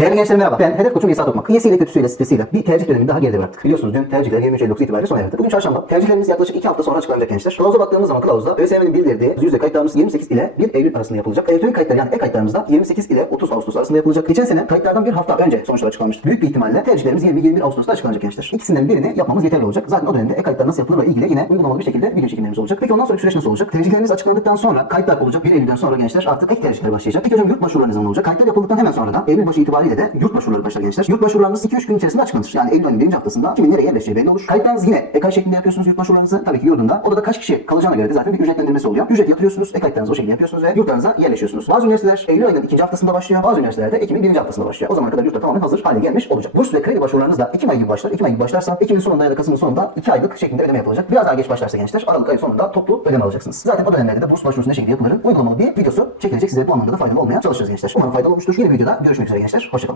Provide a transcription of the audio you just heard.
Değerli gençler merhaba. Ben Hedef Koçum İsa Tokmak. İyisiyle kötüsüyle stresiyle bir tercih dönemini daha geride bıraktık. Biliyorsunuz dün tercihler 23 Eylül itibariyle sona erdi. Bugün çarşamba. Tercihlerimiz yaklaşık 2 hafta sonra açıklanacak gençler. Kılavuza baktığımız zaman kılavuzda ÖSYM'nin bildirdiği yüzde kayıtlarımız 28 ile 1 Eylül arasında yapılacak. Elektronik kayıtlar yani e-kayıtlarımız da 28 ile 30 Ağustos arasında yapılacak. Geçen sene kayıtlardan bir hafta önce sonuçlar açıklanmıştı. Büyük bir ihtimalle tercihlerimiz 20-21 Ağustos'ta açıklanacak gençler. İkisinden birini yapmamız yeterli olacak. Zaten o dönemde e-kayıtlar nasıl yapılır ilgili yine uygulamalı bir şekilde video çekimlerimiz olacak. Peki ondan sonraki süreç nasıl olacak? Tercihlerimiz açıklandıktan sonra kayıtlar olacak. 1 Eylül'den sonra gençler artık ek tercihler başlayacak. Peki hocam yurt başvuruları ne zaman olacak? Kayıtlar yapıldıktan hemen sonra da Eylül başı itibariyle de yurt başvuruları başlar gençler. Yurt başvurularınız 2-3 gün içerisinde açıklanır. Yani Eylül ayının birinci haftasında kimin nereye yerleşeceği belli olur. Kayıtlarınızı yine EKAY şeklinde yapıyorsunuz yurt başvurularınızı. Tabii ki yurdunda. Odada kaç kişi kalacağına göre de zaten bir ücretlendirmesi oluyor. Ücret yatırıyorsunuz, e-kayıtlarınızı o şekilde yapıyorsunuz ve yurtlarınıza yerleşiyorsunuz. Bazı üniversiteler Eylül ayının ikinci haftasında başlıyor. Bazı üniversitelerde Ekim'in birinci haftasında başlıyor. O zamana kadar yurtta tamamen hazır hale gelmiş olacak. Burs ve kredi başvurularınız da Ekim ayı gibi başlar. Ekim ayı gibi başlarsa Ekim'in sonunda ya da Kasım'ın sonunda 2 aylık şeklinde ödeme yapılacak. Biraz daha geç başlarsa gençler Aralık ayı sonunda toplu ödeme alacaksınız. Zaten o dönemlerde de burs başvurusu şekilde yapılır? Uygulamalı bir videosu çekilecek. Size bu anlamda da faydalı olmaya çalışacağız gençler. Umarım faydalı olmuştur. Yeni videoda görüşmek üzere gençler.